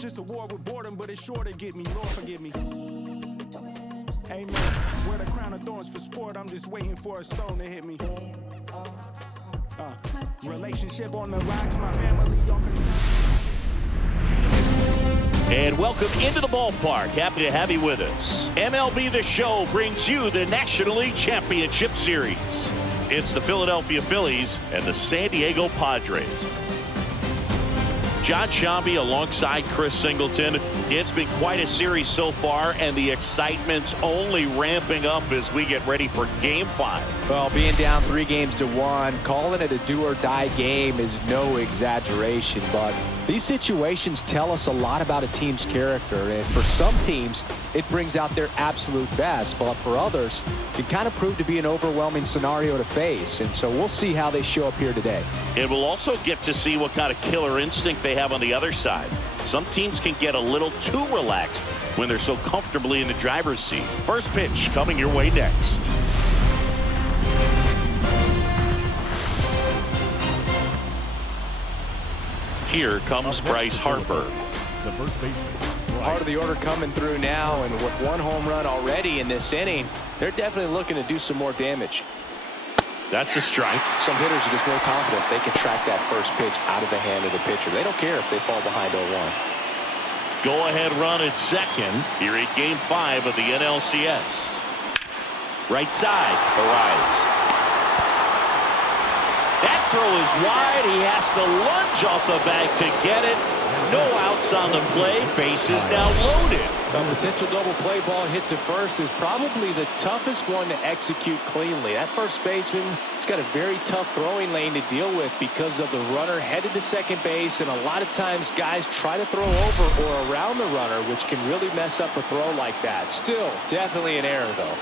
just a war with boredom, but it's sure to get me. Lord, forgive me. Amen. Wear the crown of thorns for sport. I'm just waiting for a stone to hit me. Relationship on the rocks. My family, y'all can... And welcome into the ballpark. Happy to have you with us. MLB The Show brings you the National League Championship Series. It's the Philadelphia Phillies and the San Diego Padres. John Sciambi alongside Chris Singleton. It's been quite a series so far, and the excitement's only ramping up as we get ready for Game 5. Well, being down 3-1, calling it a do-or-die game is no exaggeration, but these situations tell us a lot about a team's character, and for some teams, it brings out their absolute best, but for others, it kind of proved to be an overwhelming scenario to face, and so we'll see how they show up here today. And we'll also get to see what kind of killer instinct they have on the other side. Some teams can get a little too relaxed when they're so comfortably in the driver's seat. First pitch coming your way next. Here comes Bryce Harper. The first baseman. Part of the order coming through now, and with one home run already in this inning, they're definitely looking to do some more damage. That's a strike. Some hitters are just more confident they can track that first pitch out of the hand of the pitcher. They don't care if they fall behind 0-1. Go-ahead run at second here in Game 5 of the NLCS. Right side arrives. That throw is wide. He has to lunge off the bag to get it. No outs on the play. Base is now loaded. A potential double play ball hit to first is probably the toughest one to execute cleanly. That first baseman has got a very tough throwing lane to deal with because of the runner headed to second base, and a lot of times guys try to throw over or around the runner, which can really mess up a throw like that. Still, definitely an error, though.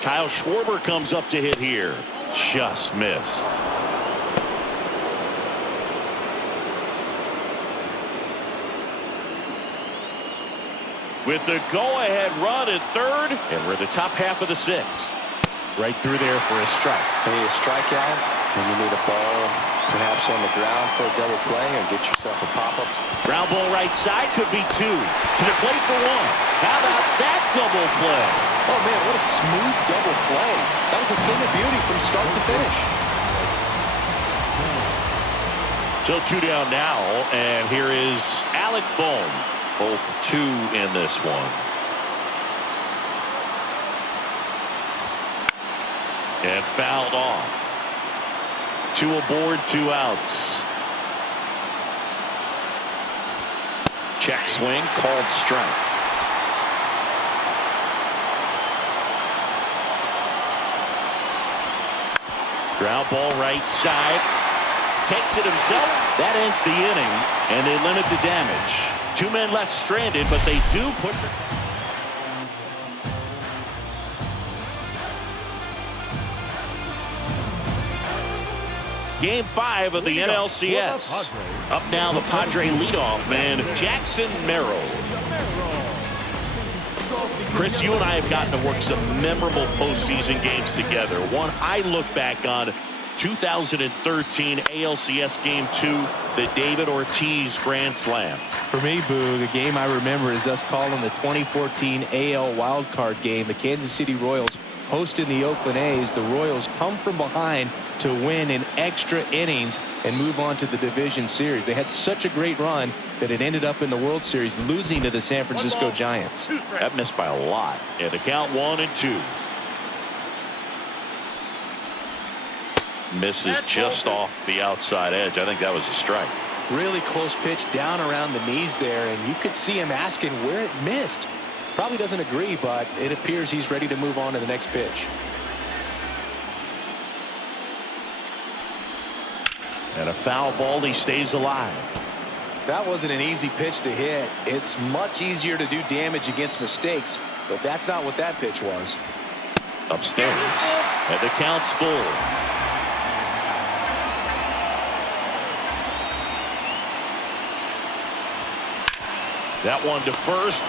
Kyle Schwarber comes up to hit here. Just missed. With the go-ahead run at third, and we're at the top half of the sixth. Right through there for a strike. You need a strikeout, and you need a ball perhaps on the ground for a double play, or get yourself a pop-up. Ground ball right side could be two. To the plate for one. How about that double play? Oh, man, what a smooth double play. That was a thing of beauty from start to finish. So 2 down now, and here is Alec Bohm. 0 for 2 in this one. And fouled off. 2 aboard, 2 outs. Check swing, called strike. Ground ball right side. Takes it himself. That ends the inning, and they limit the damage. 2 men left stranded, but they do push it. Game 5 of the NLCS. Up now, the Padre leadoff man, Jackson Merrill. Chris, you and I have gotten to work some memorable postseason games together. One I look back on, 2013 ALCS Game 2, the David Ortiz Grand Slam. For me, Boo, the game I remember is us calling the 2014 AL wildcard game. The Kansas City Royals hosting the Oakland A's. The Royals come from behind to win in extra innings and move on to the division series. They had such a great run that it ended up in the World Series, losing to the San Francisco Giants. That missed by a lot. And the count 1-2. Misses just off the outside edge. I think that was a strike. Really close pitch down around the knees there, and you could see him asking where it missed. Probably doesn't agree, but it appears he's ready to move on to the next pitch. And a foul ball, he stays alive. That wasn't an easy pitch to hit. It's much easier to do damage against mistakes, but that's not what that pitch was. Upstairs, and the count's full. That one to first.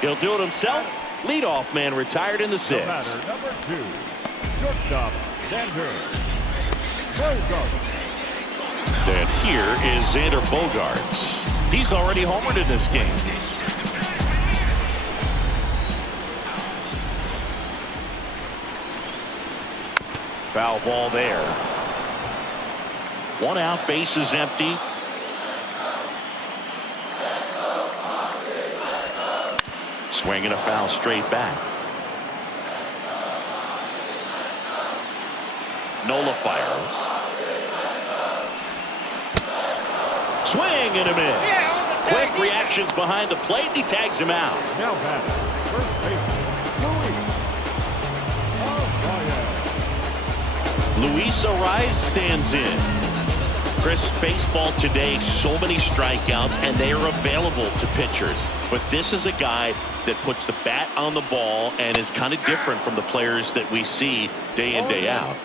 He'll do it himself. Leadoff man retired in the sixth. Number 2, shortstop, Xander. And here is Xander Bogaerts. He's already homered in this game. Foul ball there. 1 out, base is empty. Swinging a foul straight back. Nola fires. Swing and a miss. Quick reactions behind the plate, and he tags him out. Now batting, first baseman, Luis Ariz stands in. Chris, baseball today, so many strikeouts, and they are available to pitchers. But this is a guy that puts the bat on the ball and is kind of different from the players that we see day in, day out.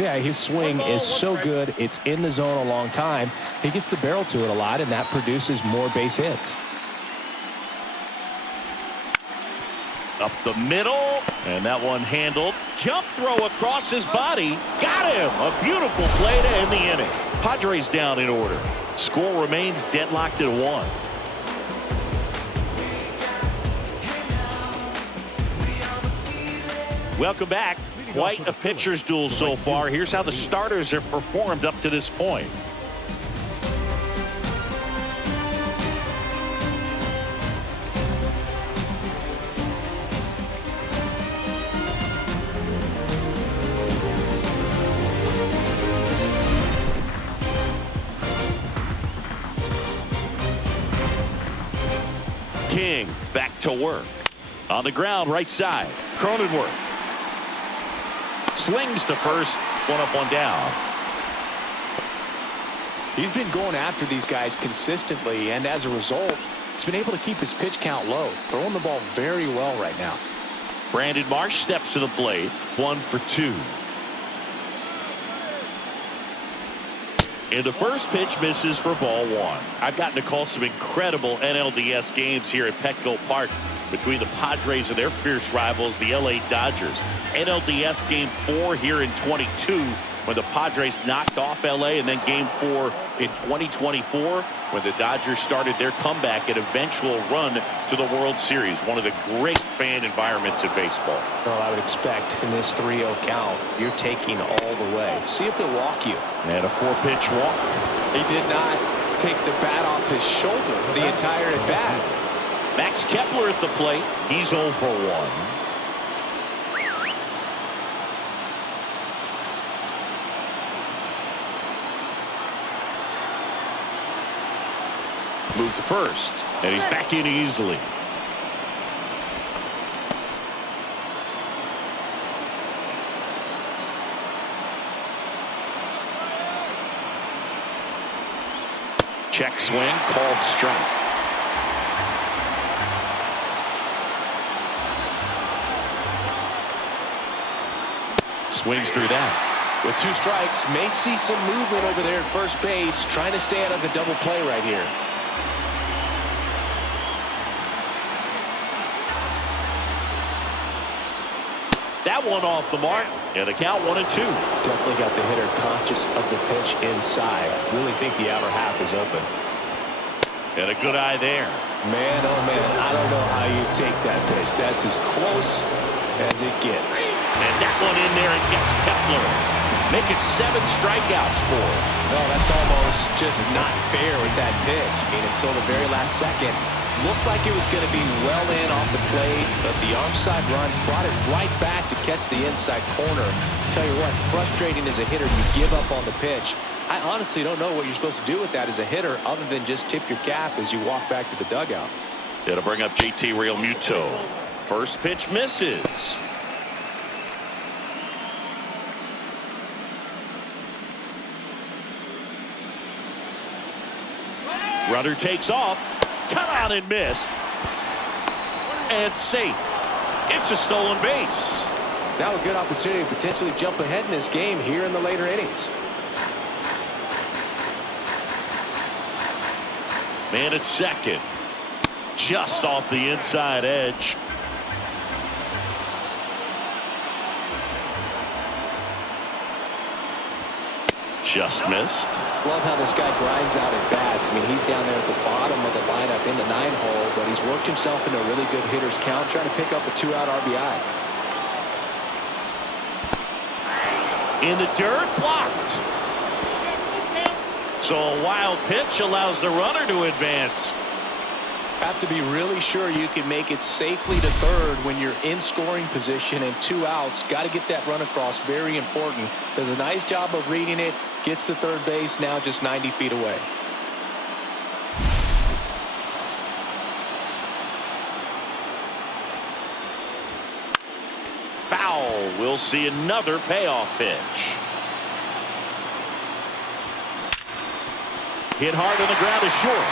Yeah, his swing is so good. It's in the zone a long time. He gets the barrel to it a lot, and that produces more base hits. Up the middle, and that one handled. Jump throw across his body. Got him. A beautiful play to end the inning. Padres down in order. Score remains deadlocked at 1. Welcome back. Quite a pitcher's duel so far. Here's how the starters have performed up to this point. King back to work. On the ground, right side. Cronenworth. Slings to first. 1 up, 1 down. He's been going after these guys consistently, and as a result, he's been able to keep his pitch count low. Throwing the ball very well right now. Brandon Marsh steps to the plate. 1 for 2. And the first pitch misses for ball 1. I've gotten to call some incredible NLDS games here at Petco Park between the Padres and their fierce rivals, the LA Dodgers. NLDS Game 4 here in 22 when the Padres knocked off LA, and then Game 4 in 2024 when the Dodgers started their comeback and eventual run to the World Series. One of the great fan environments in baseball. Well, I would expect in this 3-0 count, you're taking all the way. See if he'll walk you. And a 4-pitch walk. He did not take the bat off his shoulder the entire at bat. Max Kepler at the plate. He's 0 for 1. Move to first, and he's back in easily. Check swing, called strike. Swings through that. With 2 strikes, may see some movement over there at first base, trying to stay out of the double play right here. That one off the mark, and the count 1 and 2. Definitely got the hitter conscious of the pitch inside. Really think the outer half is open. And a good eye there. Man, oh man, I don't know how you take that pitch. That's as close as it gets. And that one in there and gets Kepler. Make it 7 strikeouts for him. No, that's almost just not fair with that pitch. I mean, until the very last second, looked like it was going to be well in off the plate, but the arm side run brought it right back to catch the inside corner. Tell you what, frustrating as a hitter, you give up on the pitch. I honestly don't know what you're supposed to do with that as a hitter other than just tip your cap as you walk back to the dugout. It'll bring up JT Realmuto. First pitch misses. Runner takes off. Cut on and miss. And safe. It's a stolen base. Now a good opportunity to potentially jump ahead in this game here in the later innings. Man at second. Just off the inside edge. Just missed. Love how this guy grinds out at bats. I mean, he's down there at the bottom of the lineup in the 9-hole, but he's worked himself into a really good hitter's count, trying to pick up a 2-out RBI. In the dirt, blocked. So a wild pitch allows the runner to advance. Have to be really sure you can make it safely to third when you're in scoring position and 2 outs. Got to get that run across. Very important. Does a nice job of reading it. Gets to third base, now just 90 feet away. Foul. We'll see another payoff pitch. Hit hard on the ground is short.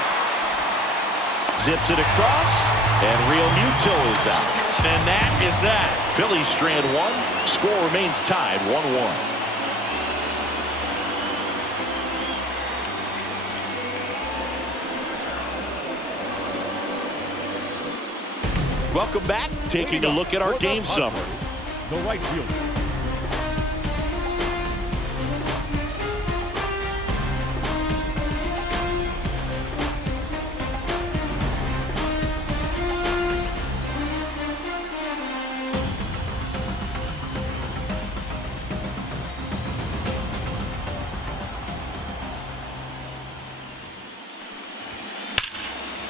Zips it across, and Real Muto is out. And that is that. Phillies strand one. Score remains tied 1-1. Welcome back. Taking a look at our game summary. The right fielder.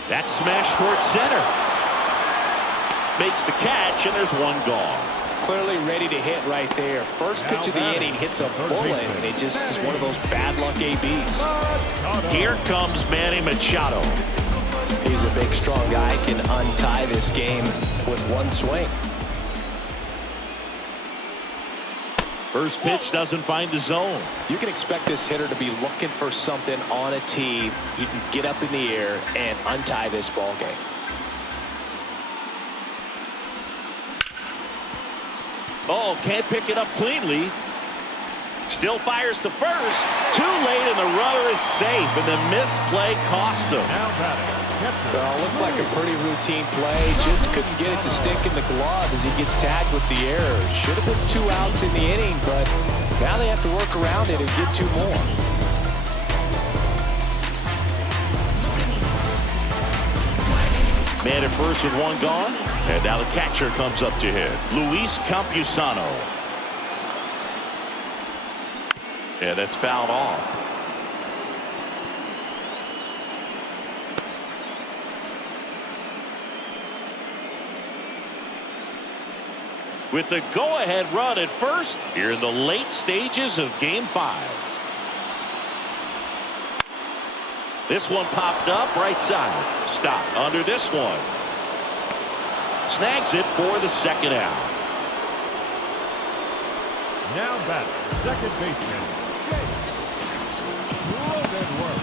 That smash towards center. Makes the catch, and there's one gone. Clearly ready to hit right there. First pitch of the inning hits a bullet, and it just is one of those bad luck ABs. Here comes Manny Machado. He's a big, strong guy. Can untie this game with one swing. First pitch doesn't find the zone. You can expect this hitter to be looking for something on a tee. He can get up in the air and untie this ball game. Oh, can't pick it up cleanly. Still fires to first. Too late, and the runner is safe, and the misplay costs him. Now batting. Well, looked like a pretty routine play. Just couldn't get it to stick in the glove as he gets tagged with the error. Should have been 2 outs in the inning, but now they have to work around it and get 2 more. Man at first with 1 gone. And now the catcher comes up to hit. Luis Campusano. And that's fouled off. With the go-ahead run at first, here in the late stages of Game 5. This one popped up right side. Stop under this one. Snags it for the 2nd out. Now batting. Second baseman. Cronenworth.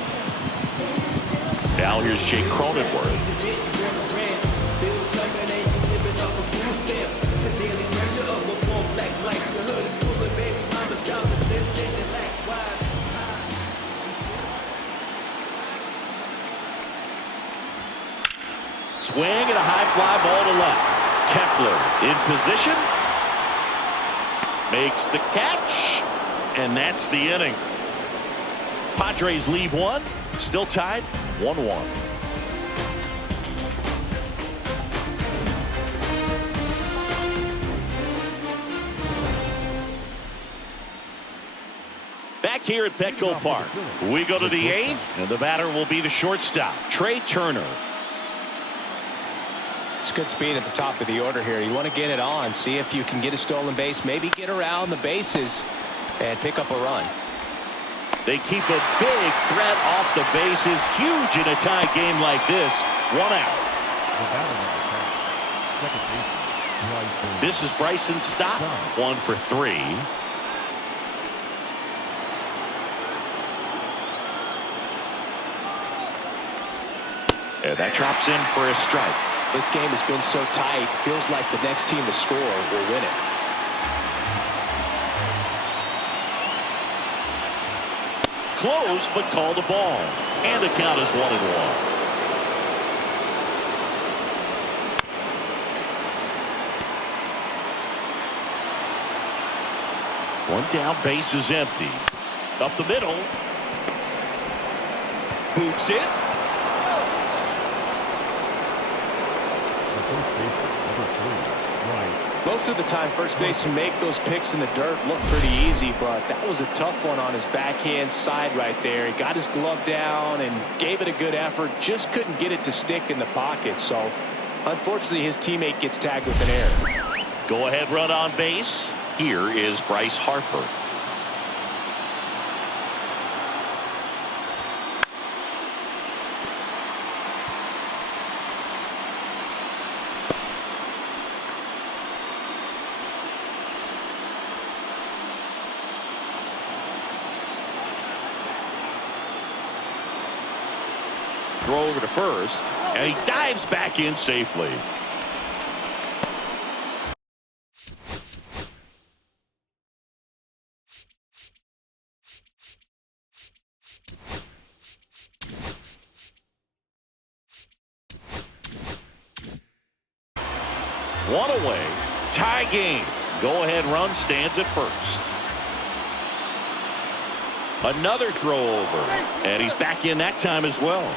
Now here's Jake Cronenworth. Swing and a high fly ball to left. Kepler in position. Makes the catch. And that's the inning. Padres leave 1. Still tied 1-1. Back here at Petco Park, we go to the 8th, and the batter will be the shortstop, Trey Turner. It's good speed at the top of the order here. You want to get it on, see if you can get a stolen base, maybe get around the bases and pick up a run. They keep a big threat off the bases. Huge in a tie game like this. 1 out. This is Bryson Stott. 1 for 3. And that drops in for a strike. This game has been so tight. Feels like the next team to score will win it. Close, but called a ball. And the count is 1-1. One down, base is empty. Up the middle. Boots it. The first baseman, number 3, Bryce. Most of the time, first basemen make those picks in the dirt look pretty easy, but that was a tough one on his backhand side right there. He got his glove down and gave it a good effort, just couldn't get it to stick in the pocket. So, unfortunately, his teammate gets tagged with an error. Go-ahead run on base. Here is Bryce Harper. Throw over to first, and he dives back in safely. One away, tie game. Go-ahead run stands at first. Another throw over, and he's back in that time as well.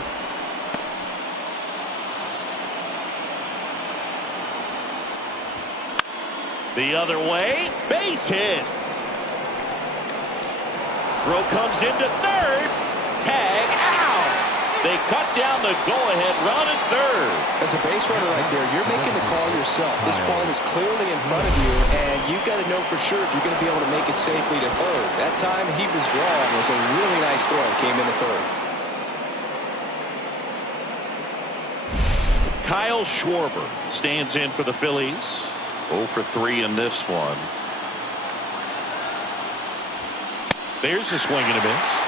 The other way, base hit. Throw comes into third. Tag out. They cut down the go-ahead run at third. As a base runner right there, you're making the call yourself. This ball is clearly in front of you, and you've got to know for sure if you're going to be able to make it safely to third. That time he was wrong. It was a really nice throw. Came into third. Kyle Schwarber stands in for the Phillies. 0 for 3 in this one. There's a swing and a miss.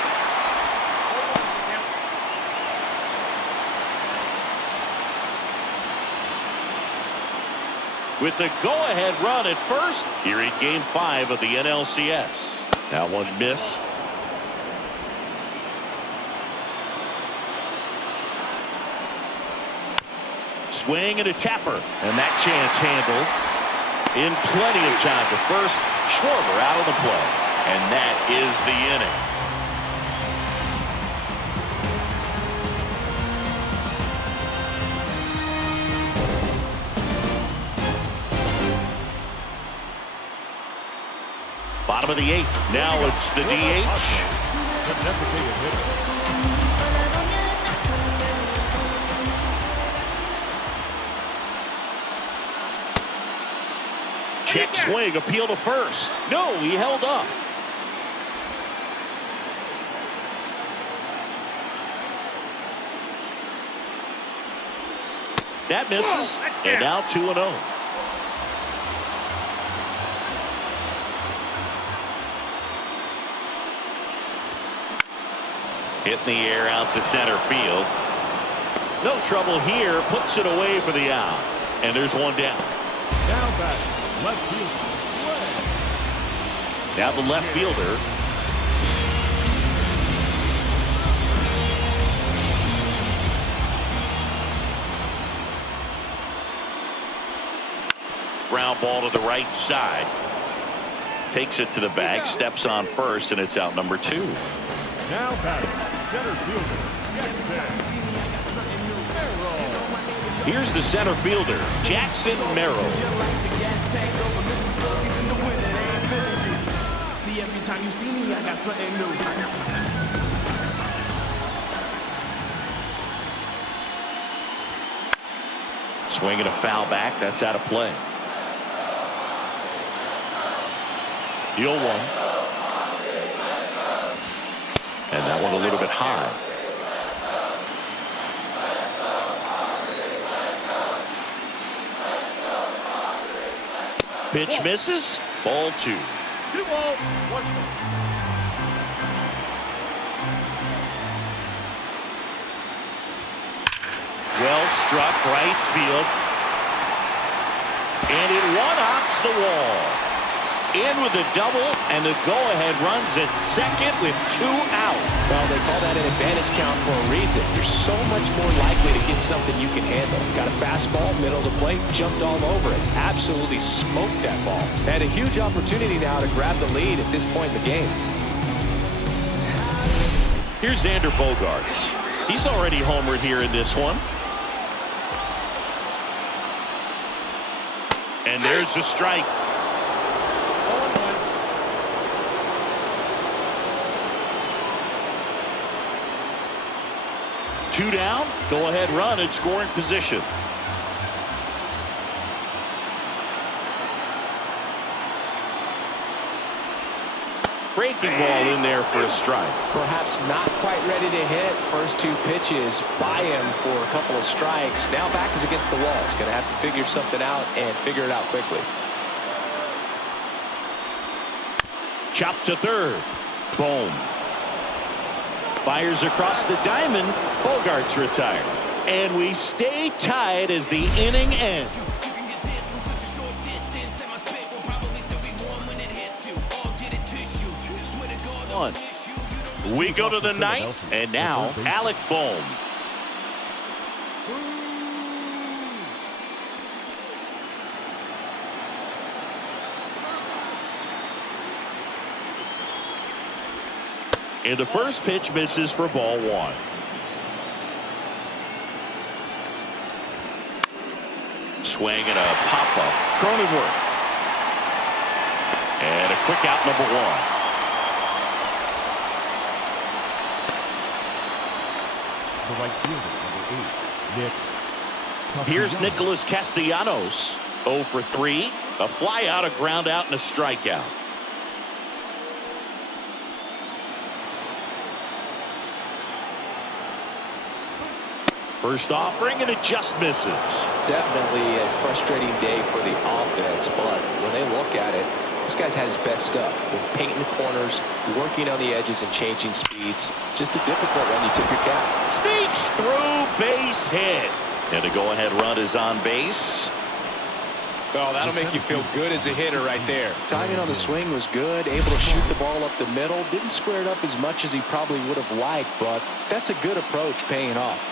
With the go-ahead run at first here in Game 5 of the NLCS. That one missed. Swing and a tapper, and that chance handled in plenty of time to first. Schwarber out of the play, and that is the inning. Bottom of the 8th. Now it's the DH. The designated hitter. Check swing, appeal to first. No, he held up. That misses, and now 2-0. Hit in the air out to center field. No trouble here, puts it away for the out. And there's one down. Now batting, left fielder. Now the left fielder. Ground ball to the right side. Takes it to the bag, steps on first, and it's out number 2. Now batting, center fielder. Here's the center fielder, Jackson Merrill. See, every time you see me, I got something new. Swinging a foul back, that's out of play. The 0-1. And that one a little bit high. Pitch misses. Ball 2. 2 balls, 1 strike. Well struck right field. And it one-hops the wall. In with a double, and the go-ahead runs at second with 2 out. Well, they call that an advantage count for a reason. You're so much more likely to get something you can handle. Got a fastball, middle of the plate, jumped all over it. Absolutely smoked that ball. Had a huge opportunity now to grab the lead at this point in the game. Here's Xander Bogaerts. He's already homered here in this one. And there's the strike. 2 down. Go ahead run in scoring position. Breaking ball in there for a strike. Perhaps not quite ready to hit. First 2 pitches by him for a couple of strikes. Now back is against the wall. He's going to have to figure something out and figure it out quickly. Chop to third. Boom. Fires across the diamond. Bogaerts retired. And we stay tied as the inning ends. We go to the 9th, and now Alec Bohm. And the first pitch misses for ball 1. Swing and a pop-up. Cronenworth. And a quick out, number 1. The right fielder, number 8, Nick. Here's Nicholas Castellanos. 0 for 3. A fly out, a ground out, and a strikeout. First offering, and it just misses. Definitely a frustrating day for the offense, but when they look at it, this guy's had his best stuff. Been painting the corners, working on the edges, and changing speeds. Just a difficult one. You tip your cap. Sneaks through, base hit. And the go-ahead run is on base. Oh, that'll make you feel good as a hitter right there. Timing on the swing was good. Able to shoot the ball up the middle. Didn't square it up as much as he probably would have liked, but that's a good approach paying off.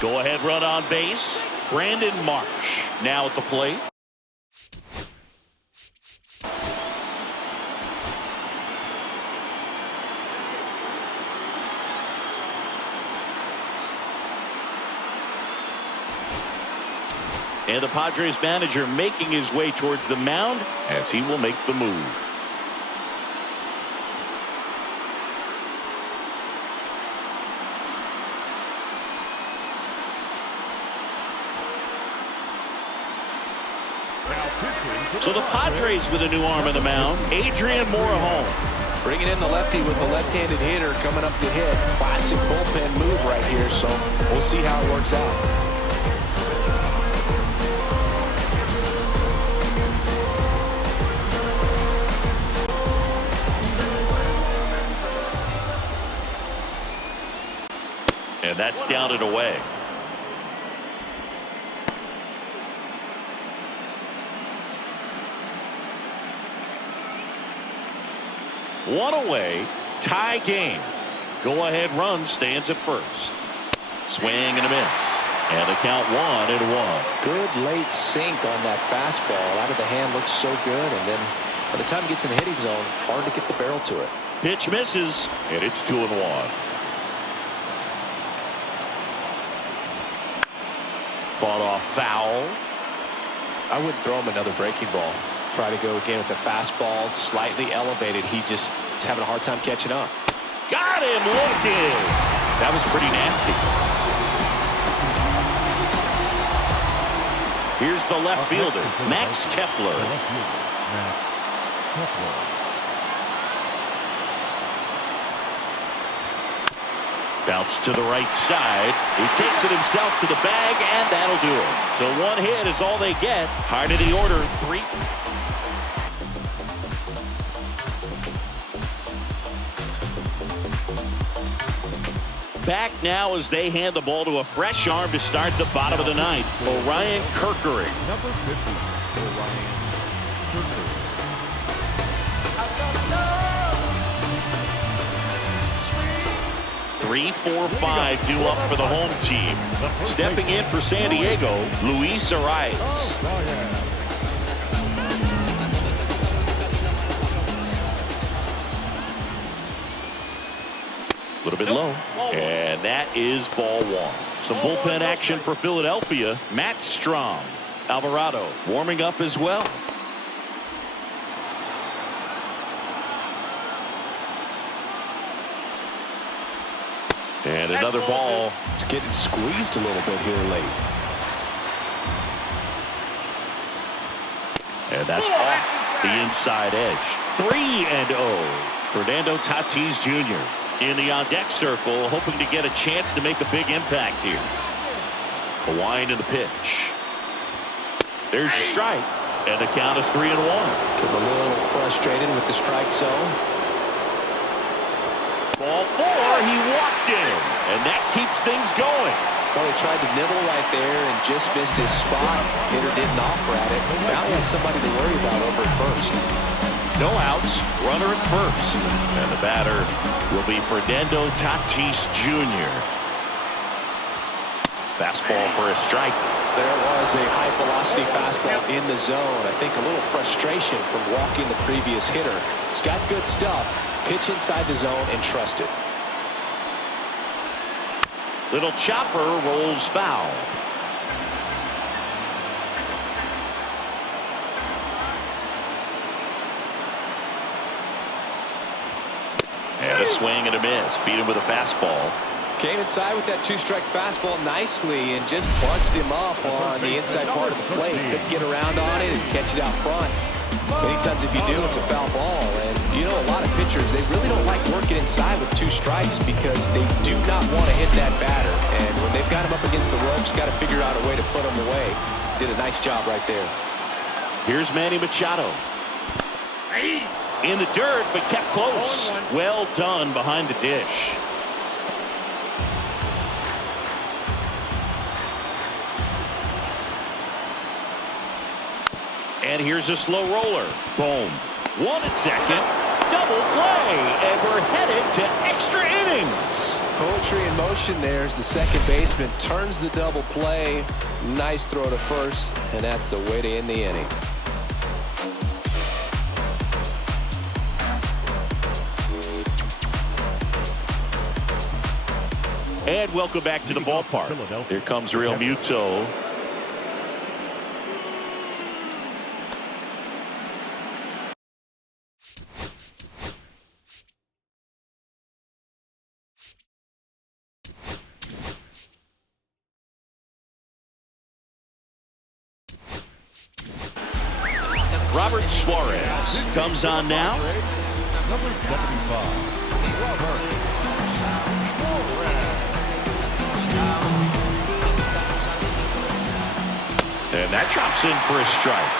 Go-ahead run on base. Brandon Marsh now at the plate. And the Padres manager making his way towards the mound as he will make the move. So the Padres with a new arm in the mound, Adrian Morejon. Bringing in the lefty with the left-handed hitter coming up to hit. Classic bullpen move right here, so we'll see how it works out. And that's down and away. One away, tie game. Go ahead run stands at first. Swing and a miss. And the count 1-1. Good late sink on that fastball. Out of the hand looks so good, and then by the time it gets in the hitting zone, hard to get the barrel to it. Pitch misses, and it's 2-1. Fought off foul. I wouldn't throw him another breaking ball. Try to go again with the fastball, slightly elevated. He just is having a hard time catching up. Got him looking. That was pretty nasty. Here's the left fielder, Max Kepler. Bounce to the right side. He takes it himself to the bag, and that'll do it. So one hit is all they get. High to the order, 3. Back now as they hand the ball to a fresh arm to start the bottom of the 9th. Orion Kirkering. Number 50, Orion Kirkering. 3-4-5 due up for the home team. Stepping in for San Diego, Luis Arias. A little bit low. And that is ball one. Some bullpen action for Philadelphia. Matt Strom. Alvarado warming up as well. And another ball. It's getting squeezed a little bit here late. And that's off the inside edge. 3-0. Fernando Tatis Jr. in the on-deck circle, hoping to get a chance to make a big impact here. Hawaiian in the pitch. There's a strike, and the count is 3-1. Getting a little frustrated with the strike zone. Ball 4, he walked in, and that keeps things going. Well, he tried to nibble right there and just missed his spot. Hitter didn't offer at it. Now he has somebody to worry about over at first. No outs, runner at first. And the batter will be Fernando Tatis Jr. Fastball for a strike. There was a high-velocity fastball in the zone. I think a little frustration from walking the previous hitter. He's got good stuff. Pitch inside the zone and trust it. Little chopper rolls foul. And a swing and a miss. Beat him with a fastball. Came inside with that two-strike fastball nicely and just bunched him up on the inside part of the plate. Couldn't get around on it and catch it out front. Many times if you do, it's a foul ball. And you know, a lot of pitchers, they really don't like working inside with two strikes because they do not want to hit that batter. And when they've got him up against the ropes, got to figure out a way to put him away. Did a nice job right there. Here's Manny Machado. In the dirt, but kept close. Well done behind the dish. And here's a slow roller. Boom. 1 at second. Double play. And we're headed to extra innings. Poetry in motion there as the second baseman turns the double play. Nice throw to first, and that's the way to end the inning. And welcome back to the ballpark. Here comes Real Muto. Robert Suarez comes on now. Number 75, Robert. And that drops in for a strike.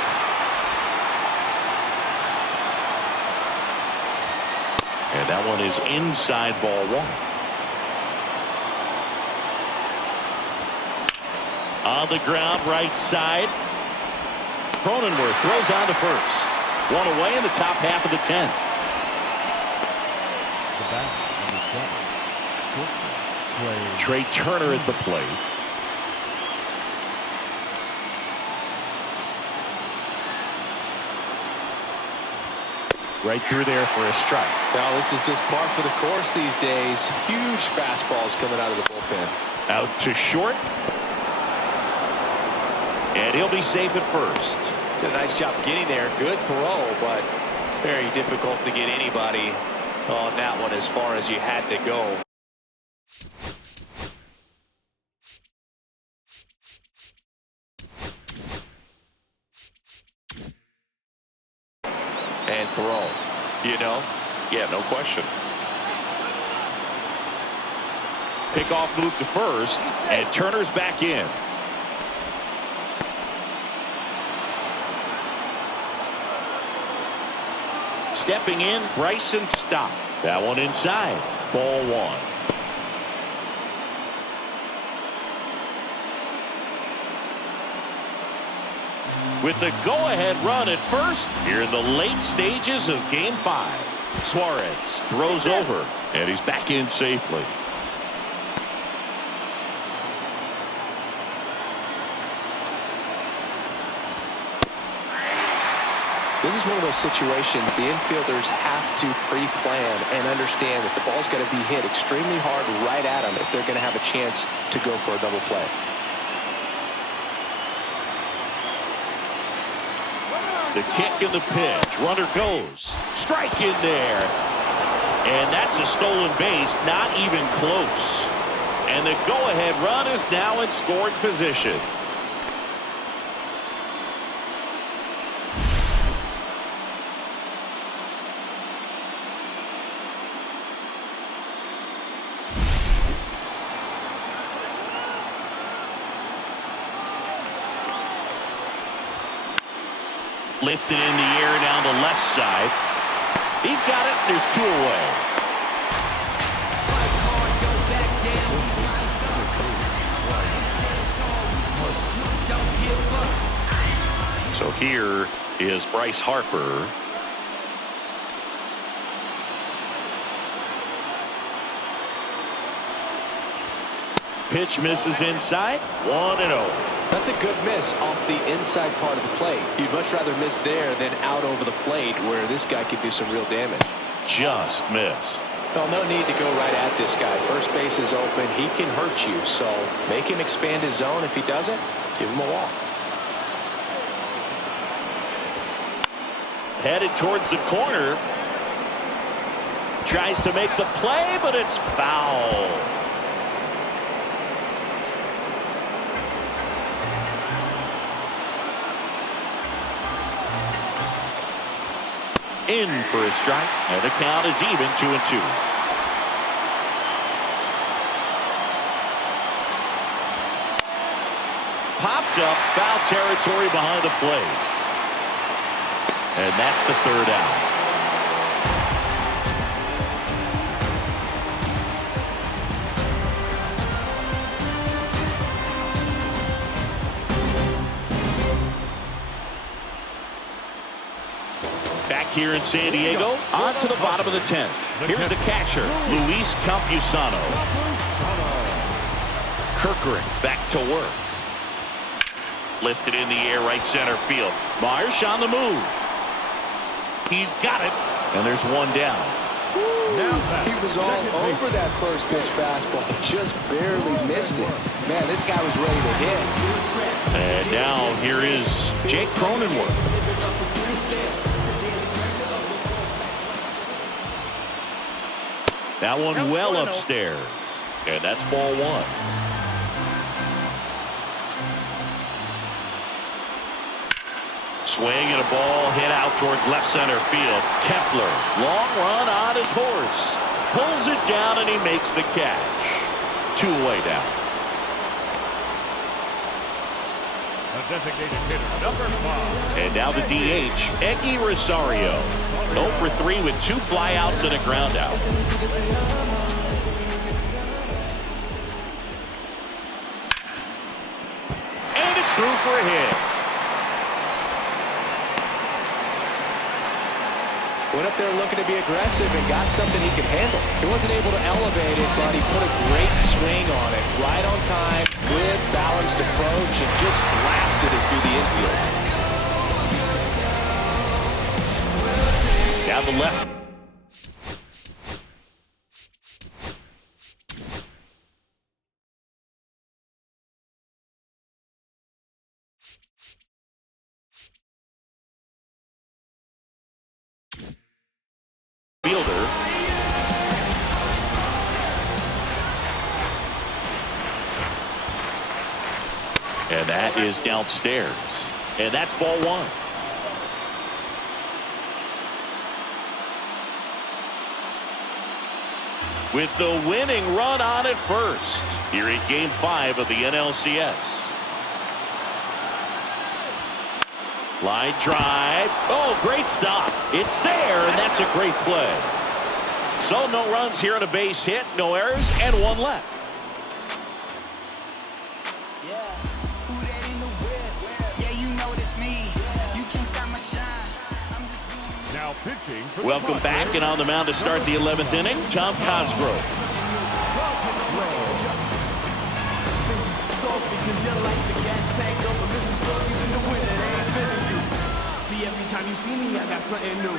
And that one is inside ball 1. On the ground, right side. Cronenworth throws on to first. 1 away in the top half of the 10th. The back, number 7. Trey Turner at the plate. Right through there for a strike. Now this is just par for the course these days. Huge fastballs coming out of the bullpen. Out to short. And he'll be safe at first. Did a nice job getting there. Good throw, but very difficult to get anybody on that one as far as you had to go. And throw. You know? Yeah, no question. Pickoff move to first, and Turner's back in. Stepping in, Bryson Stott. That one inside. Ball 1. With the go-ahead run at first here in the late stages of Game 5. Suarez throws over, and he's back in safely. This is is one of those situations the infielders have to pre-plan and understand that the ball's got to be hit extremely hard right at them if they're going to have a chance to go for a double play. The kick and the pitch. Runner goes. Strike in there. And that's a stolen base. Not even close. And the go-ahead run is now in scoring position. Lifted in the air down the left side. He's got it. There's 2 away. So here is Bryce Harper. Pitch misses inside. 1-0. That's a good miss off the inside part of the plate. You'd much rather miss there than out over the plate where this guy could do some real damage. Just missed. Well, no need to go right at this guy. First base is open. He can hurt you. So make him expand his zone. If he doesn't, give him a walk. Headed towards the corner. Tries to make the play, but it's foul. In for a strike, and the count is even 2-2. Popped up, foul territory behind the plate. And that's the 3rd out. Here in San Diego, on to the bottom of the 10th. Here's the catcher, Luis Campusano. Kirkering back to work. Lifted in the air, right center field. Marsh on the move. He's got it, and there's 1 down. He was all over that first pitch fastball, just barely missed it. Man, this guy was ready to hit. And now here is Jake Cronenworth. That one well upstairs. And that's ball 1. Swing and a ball hit out towards left center field. Kepler, long run on his horse. Pulls it down and he makes the catch. 2 away down. Designated hitter, number 5. And now the DH, Eggy Rosario. 0 for 3 with 2 flyouts and a ground out. And it's through for a hit. Went up there looking to be aggressive and got something he could handle. He wasn't able to elevate it, but he put a great swing on it. Right on time, good balanced approach, and just blasted it through the infield. Down the left. Fielder. And that is downstairs. And that's ball 1. With the winning run on at first. Here in Game 5 of the NLCS. Line drive. Oh, great stop. It's there, and that's a great play. So no runs here on a base hit, no errors, and 1 left. Now pitching for Welcome back, and on the mound to start the 11th inning, Tom Cosgrove. every time you see me, I got something new.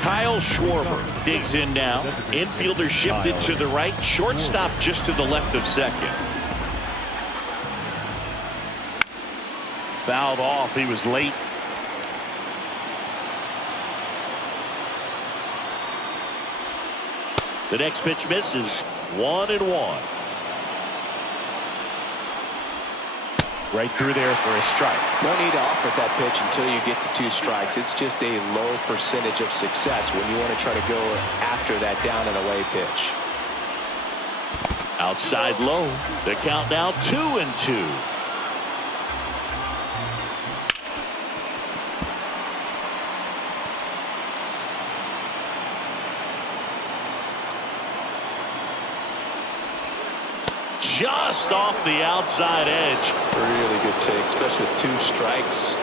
Kyle Schwarber digs in now. Infielder shifted to the right. Shortstop just to the left of second. Fouled off. He was late. The next pitch misses. 1-1. Right through there for a strike. No need to offer that pitch until you get to 2 strikes. It's just a low percentage of success when you want to try to go after that down and away pitch. Outside low. The count now 2-2. Just off the outside edge. Really good take, especially with 2 strikes.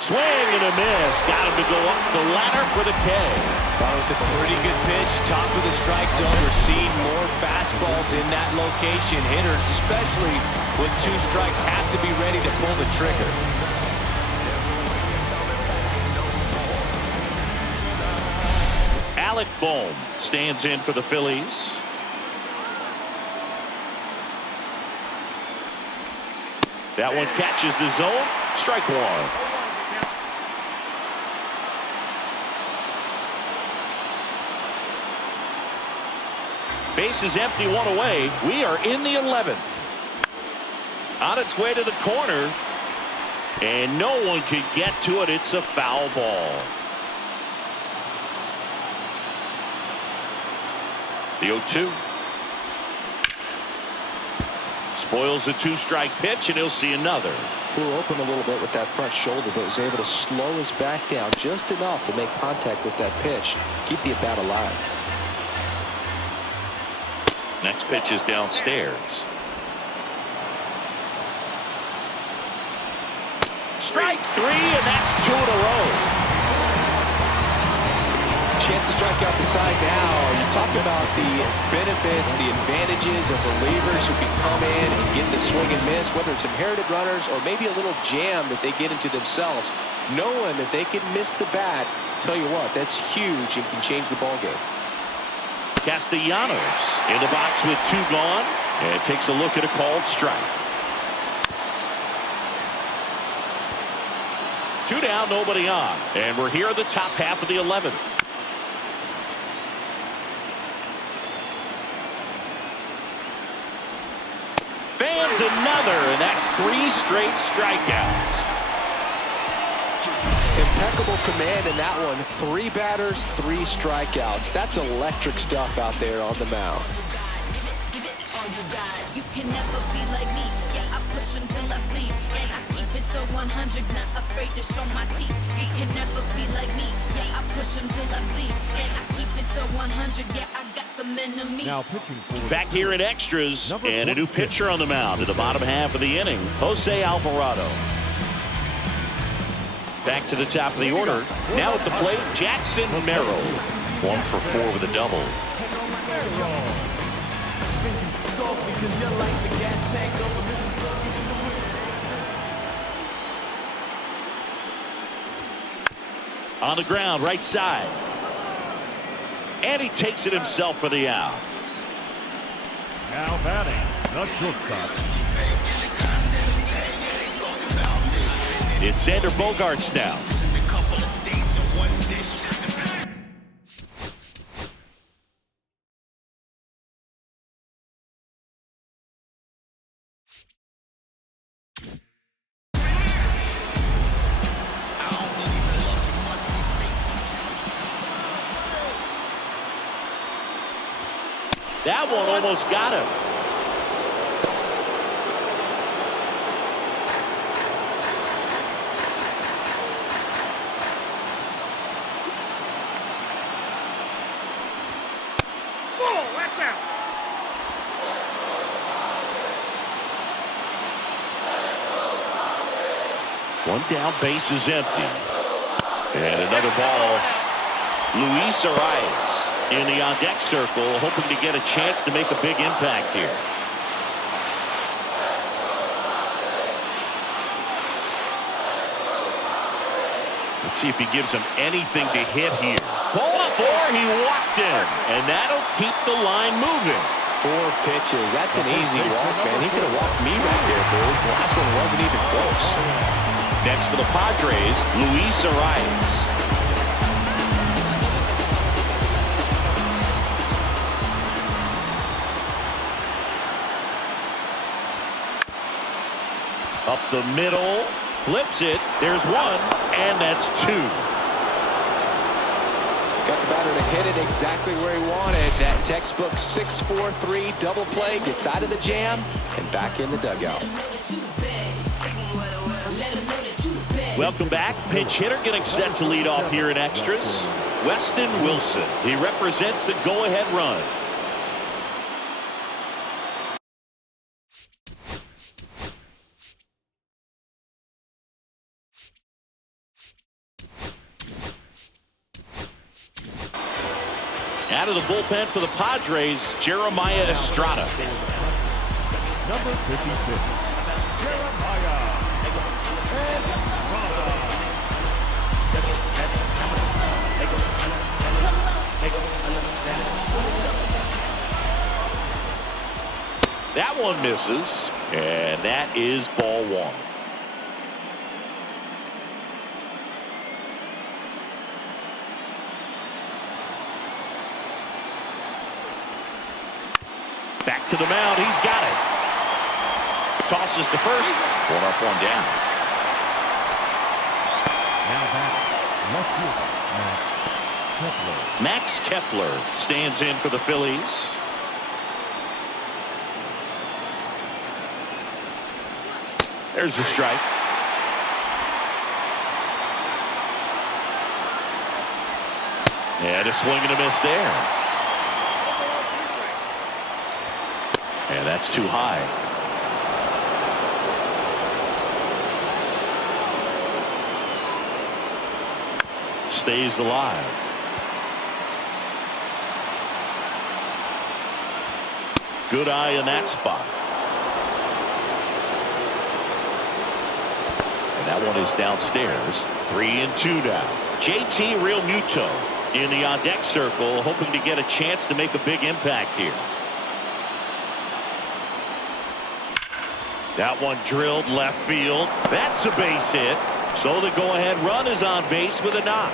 Swing and a miss. Got him to go up the ladder for the K. That was a pretty good pitch. Top of the strike zone. We're seeing more fastballs in that location. Hitters, especially with 2 strikes, have to be ready to pull the trigger. Alec Bohm stands in for the Phillies. That one catches the zone. Strike 1. Base is empty, 1 away. We are in the 11th. On its way to the corner. And no one can get to it. It's a foul ball. The 0-2. Spoils the 2-strike pitch, and he'll see another. Flew open a little bit with that front shoulder, but was able to slow his back down just enough to make contact with that pitch. Keep the at-bat alive. Next pitch is downstairs. Strike 3, and that's 2 in a row. Chance to strike out the side now. You talk about the benefits, the advantages of relievers who can come in and get the swing and miss, whether it's inherited runners or maybe a little jam that they get into themselves. Knowing that they can miss the bat, tell you what, that's huge and can change the ball game. Castellanos in the box with 2 gone, and takes a look at a called strike. 2 down, nobody on, and we're here at the top half of the 11th. Fans another, and that's 3 straight strikeouts. Impeccable command in that one. 3 batters, 3 strikeouts. That's electric stuff out there on the mound. You can never be like me. Yeah, I push until I bleed, and I keep it so 100, not afraid to show my teeth. You can never be like me. Yeah, I push until I bleed, and I keep it so 100. Yeah, I got some enemies. Now pitching for Back here in extras, and a new pitcher on the mound in the bottom half of the inning, Jose Alvarado. Back to the top of the order. Now at the plate, Jackson Merrill. 1 for 4 with a double. Softly, 'cause you're like the gas tank over Mississippi. On the ground, right side. And he takes it himself for the out. now batting the shortstop. It's Xander Bogaerts now. That one almost got him. Oh, that's out. One down, base is empty. And another ball. Luis Arias in the on-deck circle, hoping to get a chance to make a big impact here. Let's see if he gives him anything to hit here. Ball 4, he walked in, and that'll keep the line moving. 4 pitches. That's an easy walk, man. He could have walked me right there, Boo. The last one wasn't even close. Next for the Padres, Luis Arias. Up the middle, flips it. There's 1, and that's 2. Got the batter to hit it exactly where he wanted. That textbook 6-4-3 double play, gets out of the jam and back in the dugout. Welcome back. Pinch hitter getting set to lead off here in extras. Weston Wilson. He represents the go-ahead run. Out of the bullpen for the Padres, Jeremiah Estrada. Number 56, Jeremiah That one misses, and that is ball 1. Back to the mound. He's got it. Tosses to first. 1 up, 1 down. Now back, left fielder, Kepler. Max Kepler stands in for the Phillies. There's the strike. And a swing and a miss there. And that's too high. Stays alive. Good eye in that spot. And that one is downstairs. 3-2 now. JT Realmuto in the on-deck circle, hoping to get a chance to make a big impact here. That one drilled left field. That's a base hit. So the go-ahead run is on base with a knock.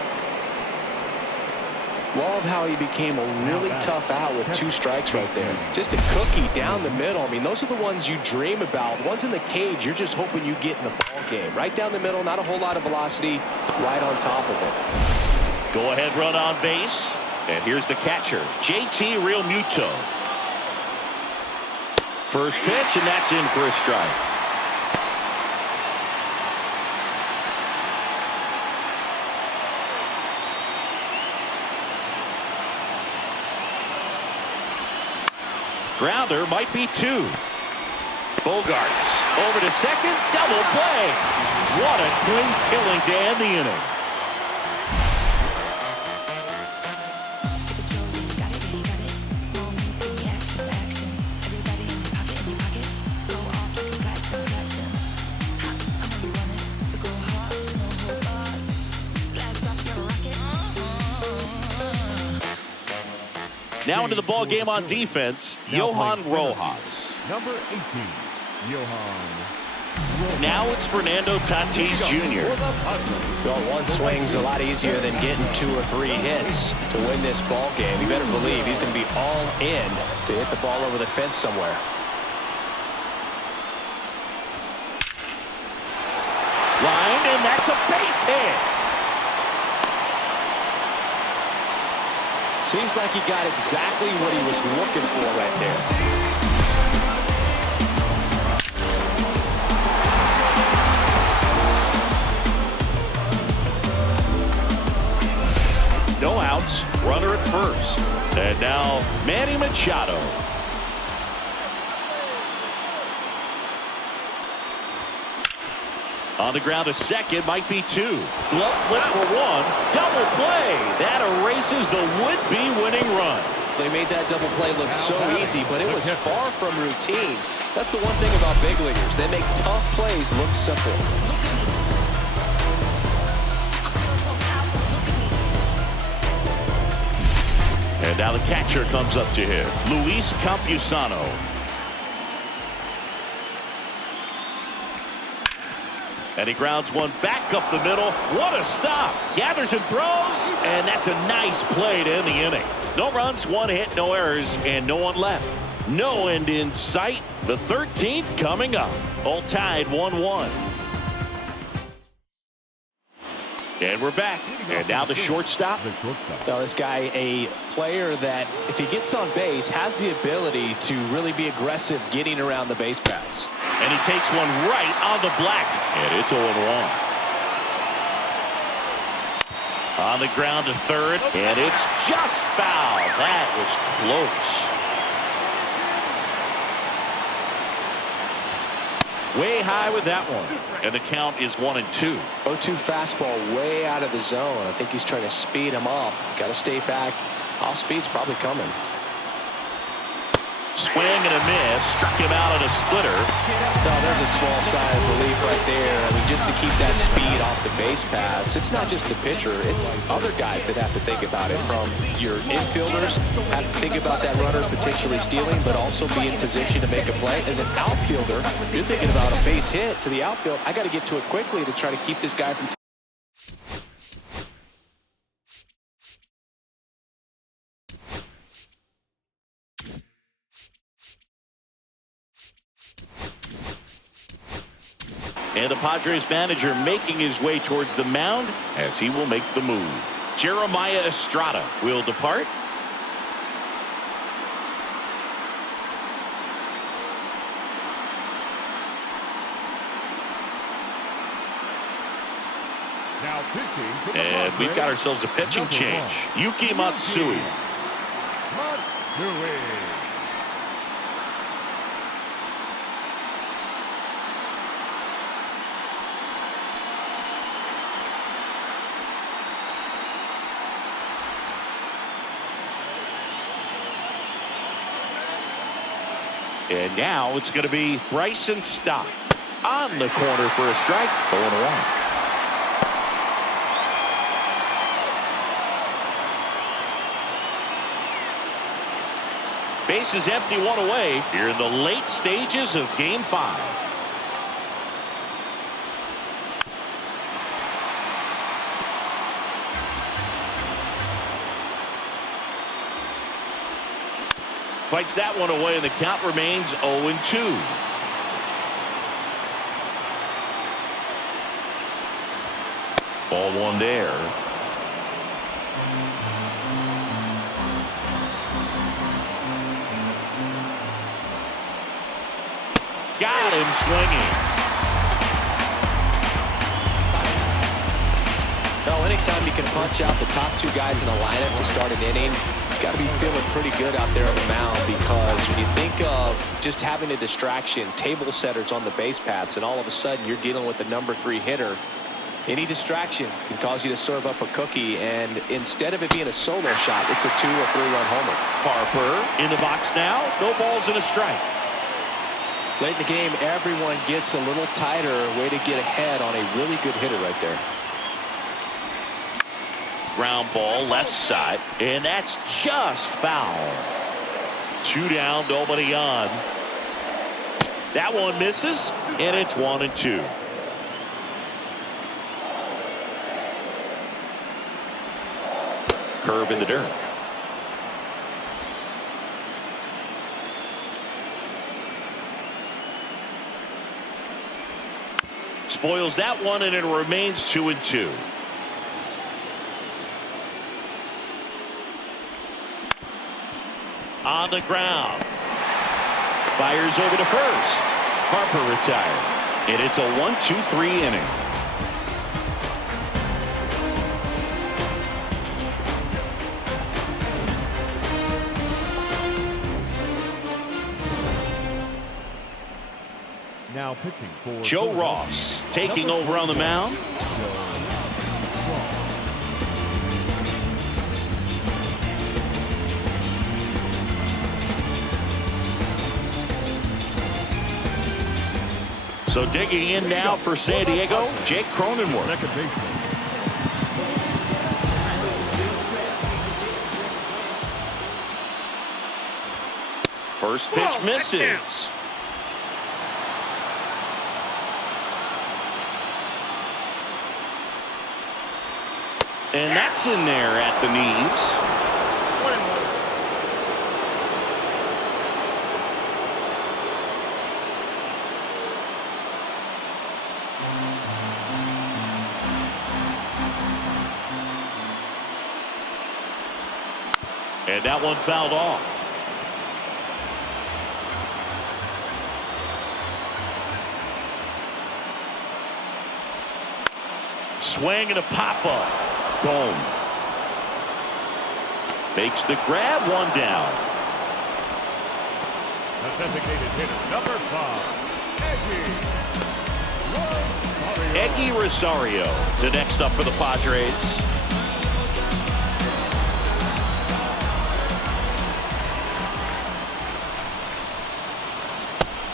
Love how he became a really tough out with 2 strikes right there. Just a cookie down the middle. I mean, those are the ones you dream about. Ones in the cage, you're just hoping you get in the ball game. Right down the middle, not a whole lot of velocity, right on top of it. Go-ahead run on base. And here's the catcher, JT Realmuto. First pitch, and that's in for a strike. Grounder might be 2. Bogarts over to second, double play. What a clean killing to end the inning. Now into the ball game on defense, Johan Rojas. Number 18, Johan. Now it's Fernando Tatis Jr. Well, 1 swing's a lot easier than getting 2 or 3 hits to win this ball game. You better believe he's going to be all in to hit the ball over the fence somewhere. Line, and that's a base hit. Seems like he got exactly what he was looking for right there. No outs, runner at first. And now Manny Machado. On the ground to second, might be 2. Glove flip for 1. Double play. That erases the would-be winning run. They made that double play look so easy, but it was far from routine. That's the one thing about big leaguers. They make tough plays look simple. And now the catcher comes up to him, Luis Campusano. And he grounds one back up the middle. What a stop. Gathers and throws. And that's a nice play to end the inning. No runs, one hit, no errors, and no one left. No end in sight. The 13th coming up. All tied 1-1. And we're back. And now the shortstop. Now this guy, a player that if he gets on base has the ability to really be aggressive getting around the base paths. And he takes one right on the black. And it's 0-1. On the ground to third. And it's just foul. That was close. Way high with that one. And the count is 1-2. 0-2 fastball way out of the zone. I think he's trying to speed him up. Got to stay back. Off speed's probably coming. Swing and a miss. Struck him out on a splitter. No, there's a small sigh of relief right there. I mean, just to keep that speed off the base paths. It's not just the pitcher. It's other guys that have to think about it. From your infielders, have to think about that runner potentially stealing, but also be in position to make a play. As an outfielder, you're thinking about a base hit to the outfield. I got to get to it quickly to try to keep this guy from. And the Padres manager making his way towards the mound as he will make the move. Jeremiah Estrada will depart. Now pitching for the And we've got ourselves a pitching change. Yuki Matsui. Matsui. And now it's going to be Bryson Stott on the corner for a strike. 0-1. Base is empty, one away here in the late stages of Game 5. Fights that one away, and the count remains 0-2. Ball one there. Got him swinging. No, anytime you can punch out the top two guys in the lineup to start an inning, you've got to be feeling pretty good out there on the mound, because when you think of just having a distraction, table setters on the base paths, and all of a sudden you're dealing with the number 3 hitter, any distraction can cause you to serve up a cookie, and instead of it being a solo shot, it's a 2- or 3-run homer. Harper in the box now. No balls and a strike. Late in the game, everyone gets a little tighter. Way to get ahead on a really good hitter right there. Ground ball left side, and that's just foul. 2 down, nobody on. That one misses, and it's 1-2. Curve in the dirt. Spoils that one, and it remains 2-2. On the ground. Fires over to first. Harper retired. And it's a 1-2-3 inning. Now pitching for Joe Ross taking over on the mound. So digging in now for San Diego, Jake Cronenworth. Second baseman. First pitch misses. And that's in there at the knees. And that one fouled off. Swing and a pop-up. Boom. Makes the grab, one down. The designated hitter, number 5, Eddie Rosario, the next up for the Padres.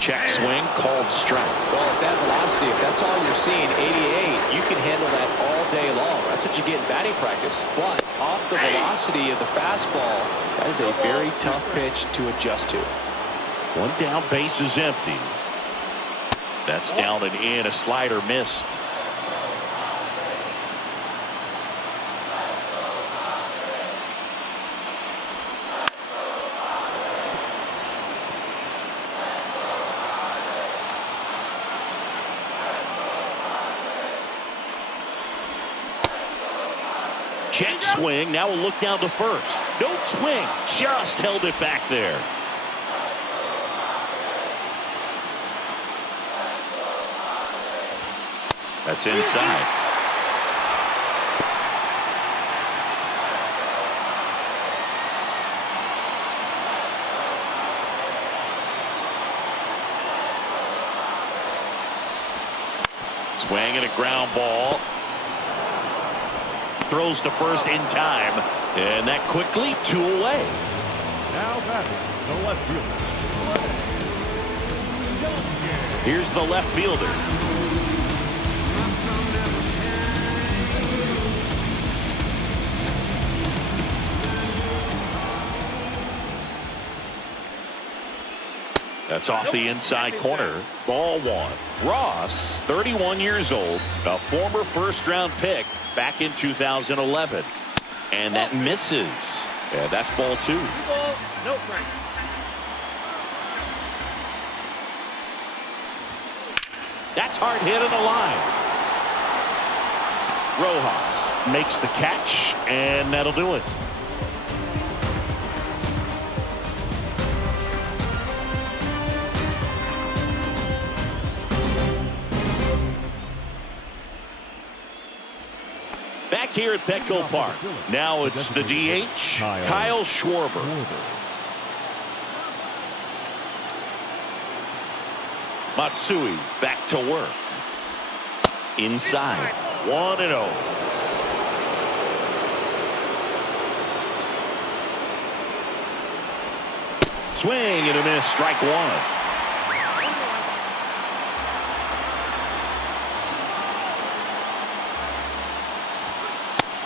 Check swing, called strike. Well, at that velocity, if that's all you're seeing, 88, you can handle that all day long. That's what you get in batting practice. But off the velocity of the fastball, that is a very tough pitch to adjust to. One down, base is empty. That's down and in, a slider missed. Check swing. Now we'll look down to first. No swing. Just held it back there. That's inside. Swing and a ground ball. Throws to first in time, and that quickly 2 away. now batting the left fielder. Here's the left fielder. That's off the inside corner. Ball one. Ross, 31 years old, a former first-round pick back in 2011. And that misses. Yeah, that's ball two. 2 balls, no strike. That's hard hit on the line. Rojas makes the catch, and that'll do it. Back here at Petco Park. Now it's the DH, Kyle Schwarber. Matsui back to work. Inside. 1-0. Swing and a miss. Strike one.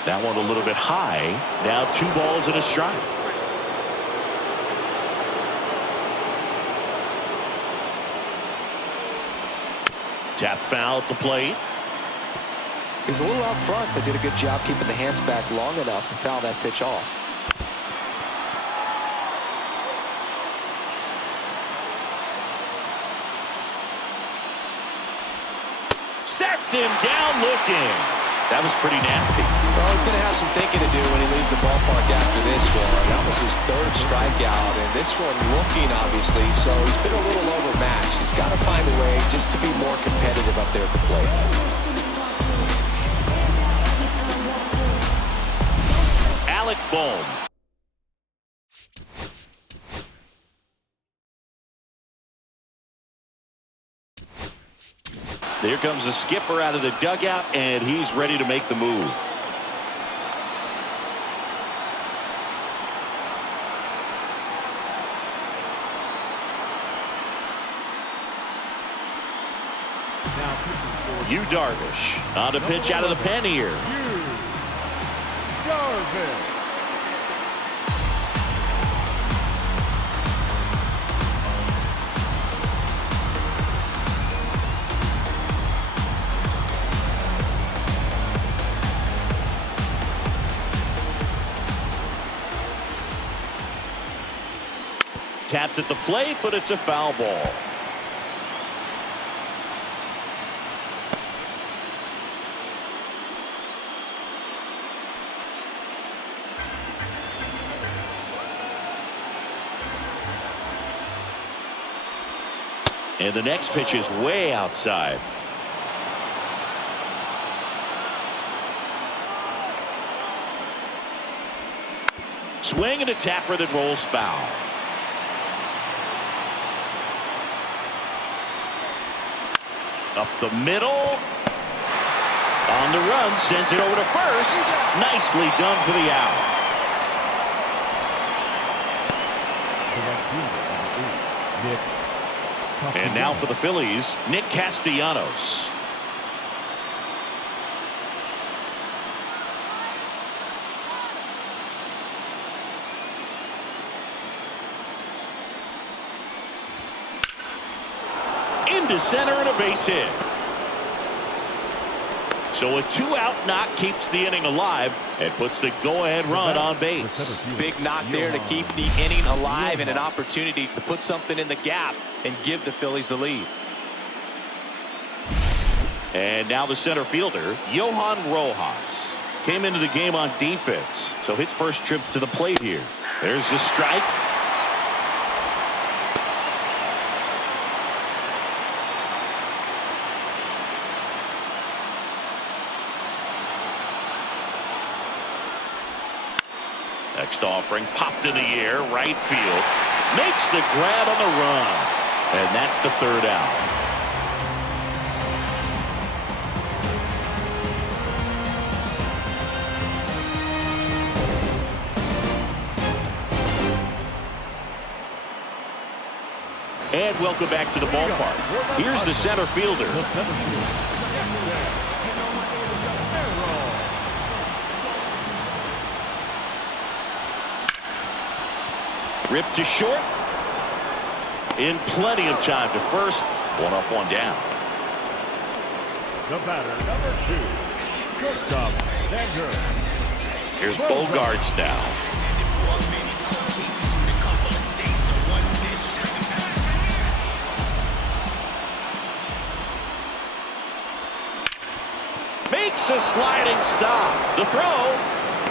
That one a little bit high. Now 2 balls and a strike. Tap foul at the plate. He was a little out front, but did a good job keeping the hands back long enough to foul that pitch off. Sets him down looking. That was pretty nasty. Well, he's going to have some thinking to do when he leaves the ballpark after this one. That was his 3rd strikeout, and this one looking, obviously, so he's been a little overmatched. He's got to find a way just to be more competitive up there at the plate. Alec Bohm. There comes the skipper out of the dugout, and he's ready to make the move. Yu Darvish on to pitch out of the pen here. Yu Darvish. tapped at the plate, but it's a foul ball. And the next pitch is way outside. Swing and a tapper that rolls foul. Up the middle. On the run, sends it over to first. Nicely done for the out. And now for the Phillies, Nick Castellanos. Into center and a base hit. So a 2-out knock keeps the inning alive and puts the go-ahead run on base. Big knock there to keep the inning alive and an opportunity to put something in the gap and give the Phillies the lead. And now the center fielder, Johan Rojas. Came into the game on defense, so his first trip to the plate here. There's the strike. Next offering popped in the air, right field. Makes the grab on the run. And that's the third out. And welcome back to the ballpark. Here's the center fielder. Ripped to short. In plenty of time to first. One up, one down. The batter, number 2, shortstop, Sanger. Here's Bogarts now. Makes a sliding stop. The throw.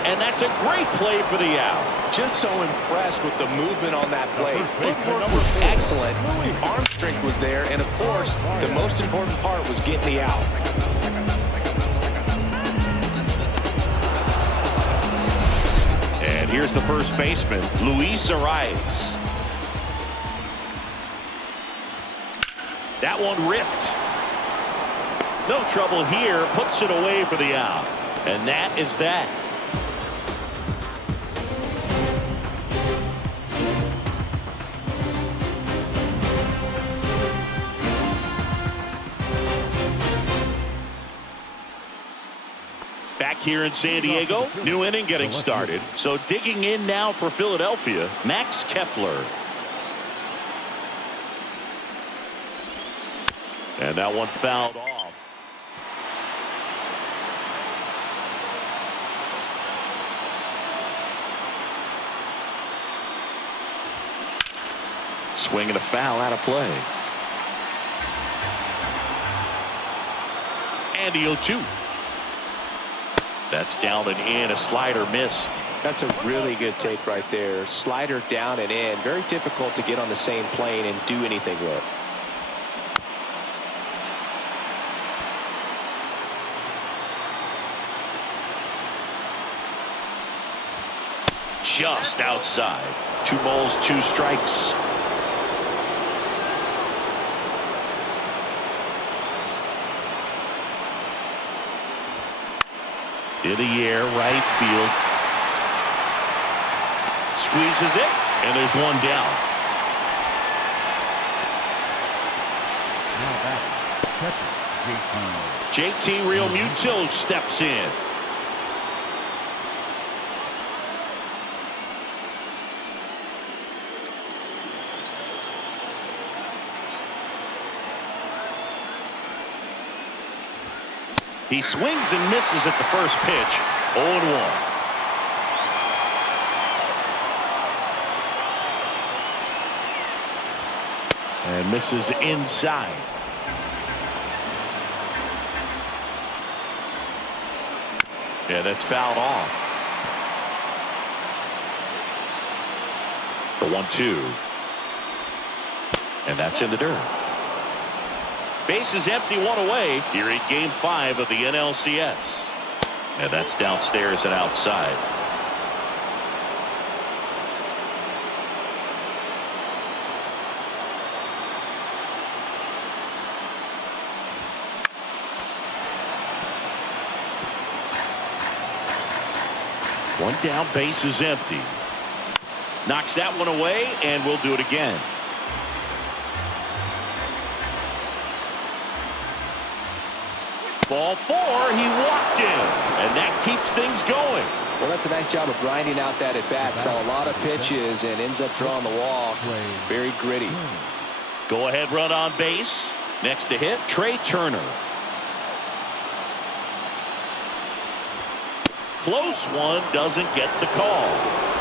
And that's a great play for the out. Just so impressed with the movement on that play. Footwork was excellent. The arm strength was there. And, of course, the most important part was getting the out. And here's the first baseman, Luis Arias. That one ripped. No trouble here. Puts it away for the out. And that is that. Back here in San Diego, new inning getting started. So digging in now for Philadelphia, Max Kepler. And that one fouled off. Swing and a foul out of play. And the 0-2. That's down and in. A slider missed. That's a really good take right there. Slider down and in. Very difficult to get on the same plane and do anything with. Just outside. 2 balls, 2 strikes. In the air, right field. Squeezes it, and there's one down. Now back, catcher, JT Realmuto steps in. He swings and misses at the first pitch. 0-1. And misses inside. Yeah, that's fouled off. The 1-2. And that's in the dirt. Base is empty, one away here in Game 5 of the NLCS. And that's downstairs and outside. One down, base is empty. Knocks that one away, and we'll do it again. Ball 4, he walked in, and that keeps things going. Well, that's a nice job of grinding out that at bat. Saw a lot of pitches and ends up drawing the walk. Very gritty. Go ahead run on base. Next to hit, Trey Turner. Close one, doesn't get the call.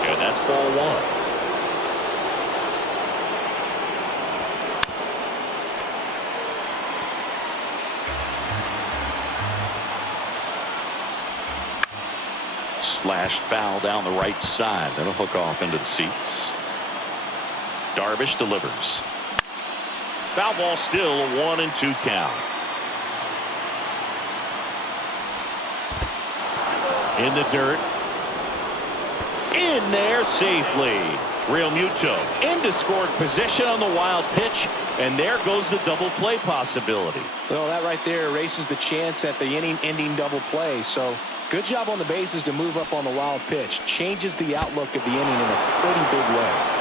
And that's ball 1. Slashed foul down the right side. That'll hook off into the seats. Darvish delivers. Foul ball, still a 1-2 count. In the dirt. In there safely. Real Muto into scoring position on the wild pitch, and there goes the double play possibility. Well, that right there erases the chance at the inning-ending double play. So good job on the bases to move up on the wild pitch. Changes the outlook of the inning in a pretty big way.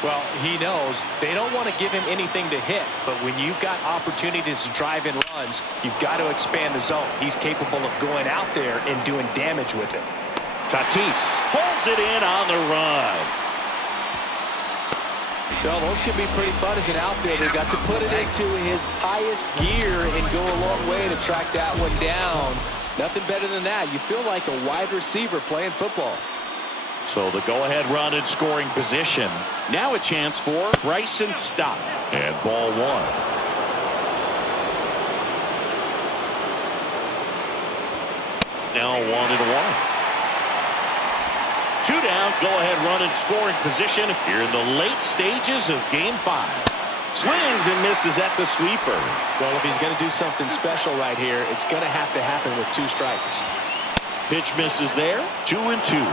Well, he knows they don't want to give him anything to hit, but when you've got opportunities to drive in runs, you've got to expand the zone. He's capable of going out there and doing damage with it. Tatis holds it in on the run. Well, those can be pretty fun as an outfielder. Got to put it into his highest gear and go a long way to track that one down. Nothing better than that. You feel like a wide receiver playing football. So the go-ahead run in scoring position. Now a chance for Bryson Stott. And ball 1. Now 1-1. 2 down, go-ahead run in scoring position here in the late stages of Game 5. Swings and misses at the sweeper. Well, if he's going to do something special right here, it's going to have to happen with 2 strikes. Pitch misses there. 2-2.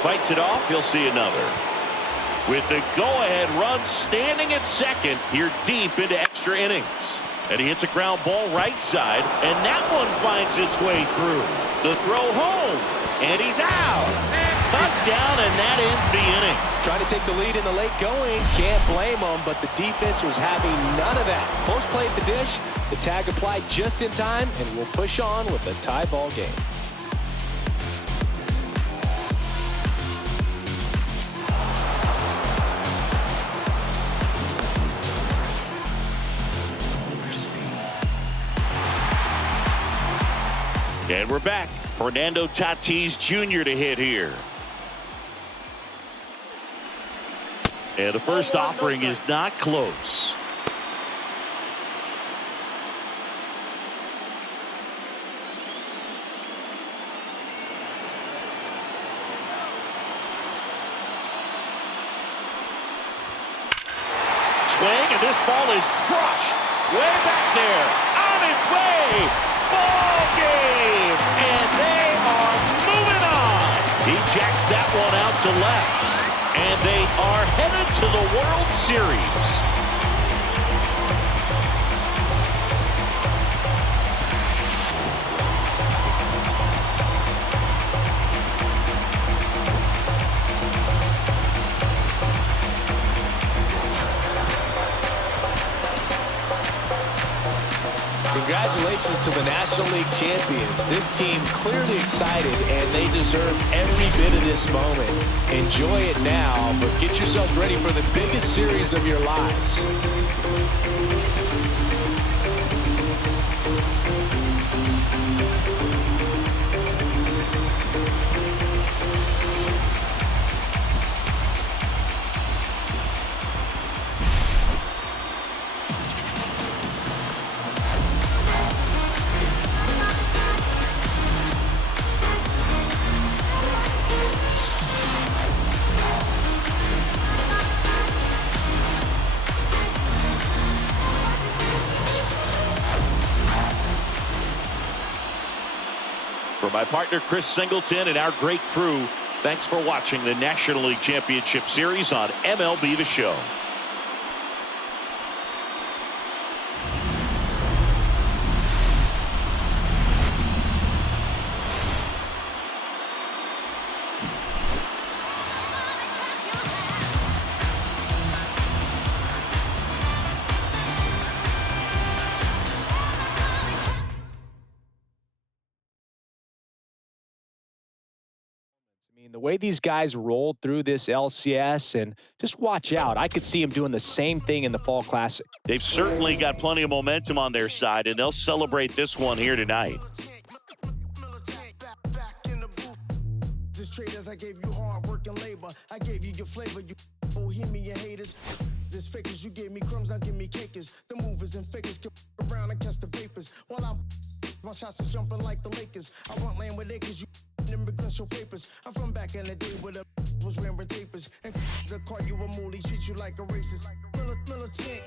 Fights it off. He'll see another. With the go-ahead run standing at second here deep into extra innings. And he hits a ground ball right side, and that one finds its way through. The throw home, and he's out. Cut down, and that ends the inning. Trying to take the lead in the late going. Can't blame him, but the defense was having none of that. Close play at the dish. The tag applied just in time, and we'll push on with a tie ball game. And we're back. Fernando Tatis Jr. to hit here. And the first offering is not close. Swing, and this ball is crushed. Way back there. On its way. Ball game. And they are moving on. He jacks that one out to left. And they are headed to the World Series. Congratulations to the National League champions. This team clearly excited, and they deserve every bit of this moment. Enjoy it now, but get yourselves ready for the biggest series of your lives. For my partner Chris Singleton and our great crew, thanks for watching the National League Championship Series on MLB The Show. I mean, the way these guys rolled through this LCS, and just watch out. I could see them doing the same thing in the Fall Classic. They've certainly got plenty of momentum on their side, and they'll celebrate this one here tonight. This traders, I gave you hard work and labor. I gave you your flavor, you bohemian haters. This fakers, you gave me crumbs, now give me cakers. The movers and fakers get around and catch the vapors. While my shots is jumping like the Lakers. I want land with acres, you immigrants show papers. I'm from back in the day where the was wearing tapers. And the call you a moolie, treat you like a racist. Militant.